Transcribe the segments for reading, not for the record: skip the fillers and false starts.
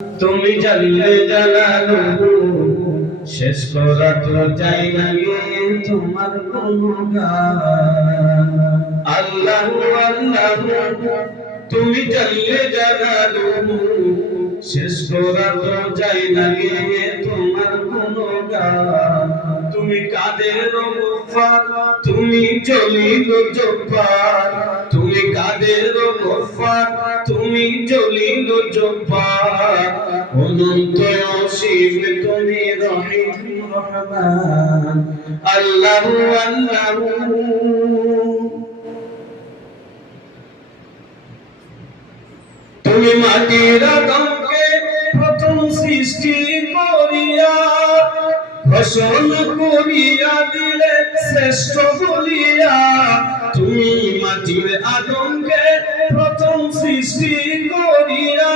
তুমি জানলে জানালো শেষ করা তো যাই না তোমার গুণগান। আল্লাহু আল্লাহু তুমি জানলে জানালো শেষ করা তো যাই না তোমার গুণগান। তুমি কাদের গফফার তুমি জলিল জব্বার, তুমি কাদের গফফার তুমি জলিল জব্বার, অনন্ত অসীম তুমি রহিম রহমান। আল্লাহু আল্লাহু তুমি মাটির আদমকে প্রথম সৃষ্টি করিয়া ঘোষণ করিয়া দিলে শ্রেষ্ঠ বলিয়া। তুমি মাটির আদমকে প্রথম সৃষ্টি করিয়া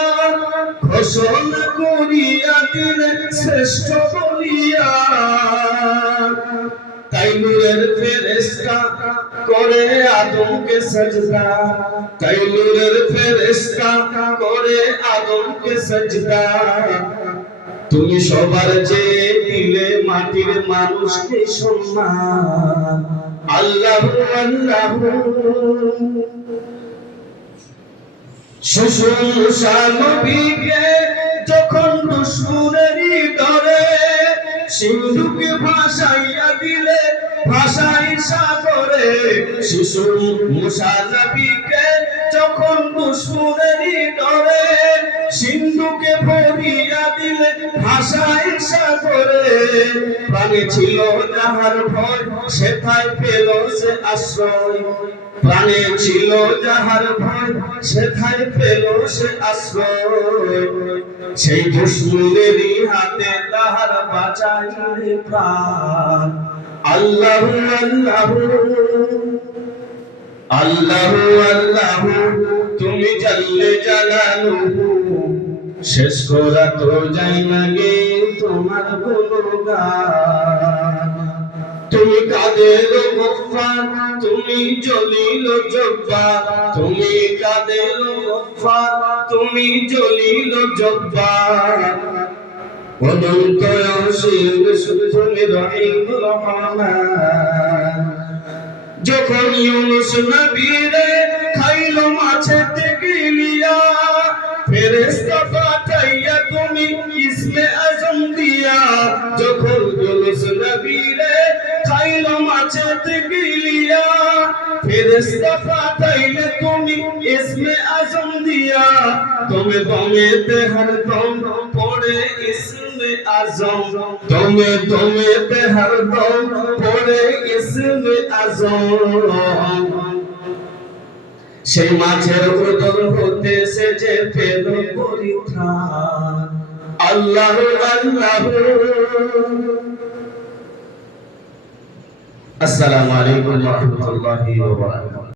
ঘোষণ করিয়া দিলে শ্রেষ্ঠ বলিয়া। তাই নূরের ফেরেশতা করে আদমকে সাজদা, তাই নূরের ফেরেশতা করে আদমকে সাজদা। তুমি সবার চেয়ে দিলে মাটির মানুষকে সম্মান। আল্লাহু আল্লাহু শিশু মুসা নবীকে যখন দুশমনেরই ডরে সিন্ধুকে ভাসাইয়া দিলে ভাসাই সাগরে। শিশু মুসা নবীকে যখন দুশমনেরই ডরে সিন্ধুকে ভরিয়া দিলে ভাসাই সাগরে। প্রাণে ছিল যাহার ভয় সেথায় পেল সে আশ্রয়, প্রাণে ছিল যাহার ভয় সেথায় পেল সে আশ্রয়। সেই দুশমনেরই হাতে তাহার বাঁচাইলে প্রাণ। আল্লাহু আল্লাহু আল্লাহু আল্লাহু তুমি জানলে জানালো শেষ করা তো যাই না তোমার গুণগান। তুমি কাদের গফফার তুমি জলিল জব্বার, তুমি কাদের গফফার তুমি জলিল জব্বার, অনন্ত অসীম তুমি রহিম রহমান। যখন ইউনুস নবীরে খাইলো মাছেতে গিলিয়া ফেরেশতা পাঠাইয়া তুমি ইসমে আজম দিয়া। যখন ইউনুস নবীরে খাইলো মাছেতে গিলিয়া ফেরেশতা পাঠাইলে তুমি ইসমে আজম দিয়া। তুমি দমেতে হরদম পড়ে ইসমে আজম, তুমি দমেতে হরদম পড়ে ইসমে আজম। সেই মাছের উদর হতে সে যে পেল পরিত্রাণ। আল্লাহু আল্লাহু। আসসালামু আলাইকুম ওয়া রাহমাতুল্লাহি ওয়া বারাকাতুহু।